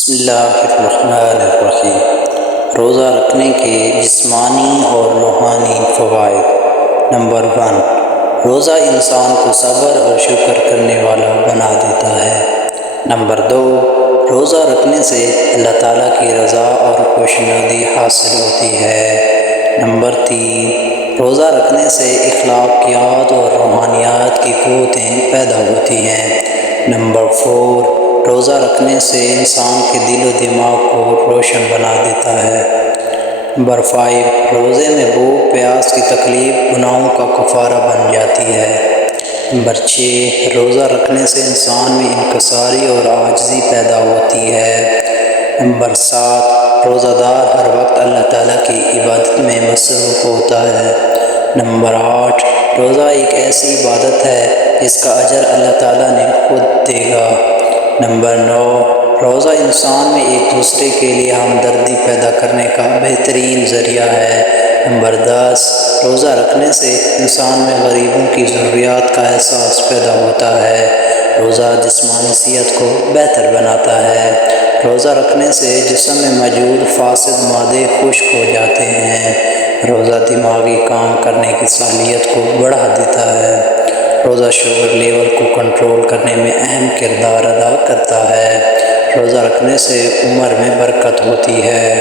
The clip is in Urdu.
بسم اللہ الرحمن الرحیم۔ روزہ رکھنے کے جسمانی اور روحانی فوائد۔ نمبر 1، روزہ انسان کو صبر اور شکر کرنے والا بنا دیتا ہے۔ نمبر 2، روزہ رکھنے سے اللہ تعالیٰ کی رضا اور خوشنودی حاصل ہوتی ہے۔ نمبر 3، روزہ رکھنے سے اخلاقیات اور روحانیات کی قوتیں پیدا ہوتی ہیں۔ نمبر 4، روزہ رکھنے سے انسان کے دل و دماغ کو روشن بنا دیتا ہے۔ نمبر 5، روزے میں بھوک پیاس کی تکلیف گناہوں کا کفارہ بن جاتی ہے۔ نمبر 6، روزہ رکھنے سے انسان میں انکساری اور عاجزی پیدا ہوتی ہے۔ نمبر 7، روزہ دار ہر وقت اللہ تعالیٰ کی عبادت میں مصروف ہوتا ہے۔ نمبر 8، روزہ ایک ایسی عبادت ہے جس کا اجر اللہ تعالیٰ نے خود دے گا۔ نمبر 9، روزہ انسان میں ایک دوسرے کے لیے ہمدردی پیدا کرنے کا بہترین ذریعہ ہے۔ نمبر 10، روزہ رکھنے سے انسان میں غریبوں کی ضروریات کا احساس پیدا ہوتا ہے۔ روزہ جسمانی صحت کو بہتر بناتا ہے۔ روزہ رکھنے سے جسم میں موجود فاسد مادے خشک ہو جاتے ہیں۔ روزہ دماغی کام کرنے کی صلاحیت کو بڑھا دیتا ہے۔ روزہ شوگر لیول کو کنٹرول کرنے میں اہم کردار ادا کرتا ہے۔ روزہ رکھنے سے عمر میں برکت ہوتی ہے۔